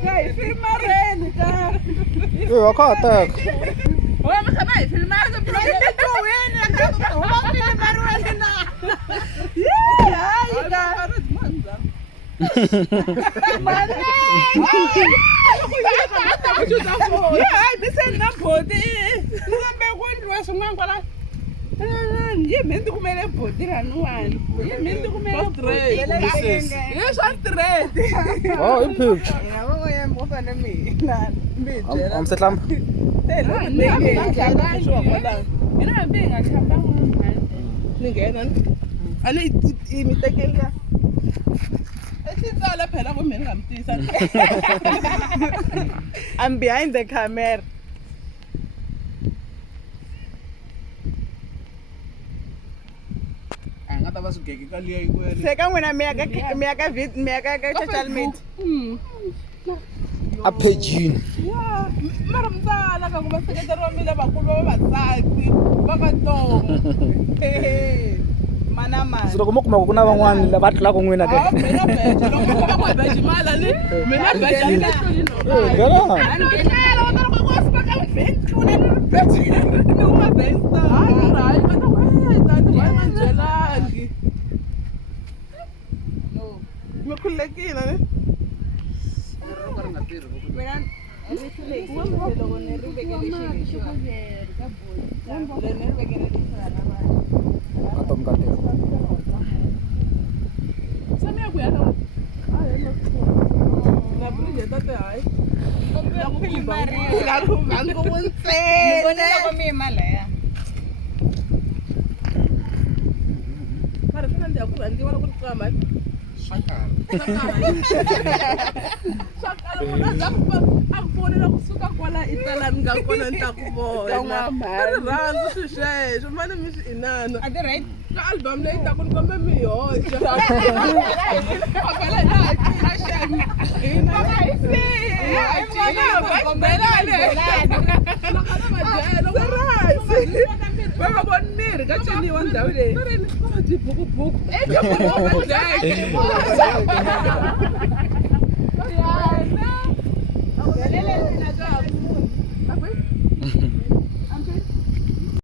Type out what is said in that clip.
Guys, filmaren ka. Yo, akatak. Wala makabay, filmaren ka. Pwede ko win. Huwag filmaren na. Yeah, you got. Yeah, this is not body. Ngambe kwendwa sungangwala. Ye mende kumele body ranwani. Ye mende kumele body. Yes, straight. Oh, impicture. Yabo yami ufana mina. I'm setlam. Mina bengakhamba ngani. Ningena. Ani imitekelia. Esitsala phela kumina ngamtisa. I'm behind the camera. Ngata ba sugeke ka liya ikwele. Seka n'wina mi ya ka social media. A paging. Ya, mara mtsala ka ku vaseketeri va mina vakulu va vavasati va vatsongo. Mana mali. So loko mo kuma ku na van'wani lava tlulaka n'wina ke. Mina beje loko ku va ku beje mala ni mina beje ni leswi no. Gala. Ani ngela wa loko ku spa ka venthu ni beje ni uma besta. Hayi va ta tati va manjelangi. No. Mi khulekile ne. Mina loko ni ri vekele xilo Katom kate. Samia ku ya ka na bridge tate hai na ku bangu wonse ni vona loko mi malaya mara kana ndia ku rhandziwa loko ku tsama Sakala muna akufonela kusuka kwala italani nga kona ni ta ku vona ri rhandzi swi sweswo mani mi swi inana ka album leyi ta ku ni kombe mi hoxa avela hina hi cina xani va va voniri ka ciniwa ndhawu leyi tibukubuku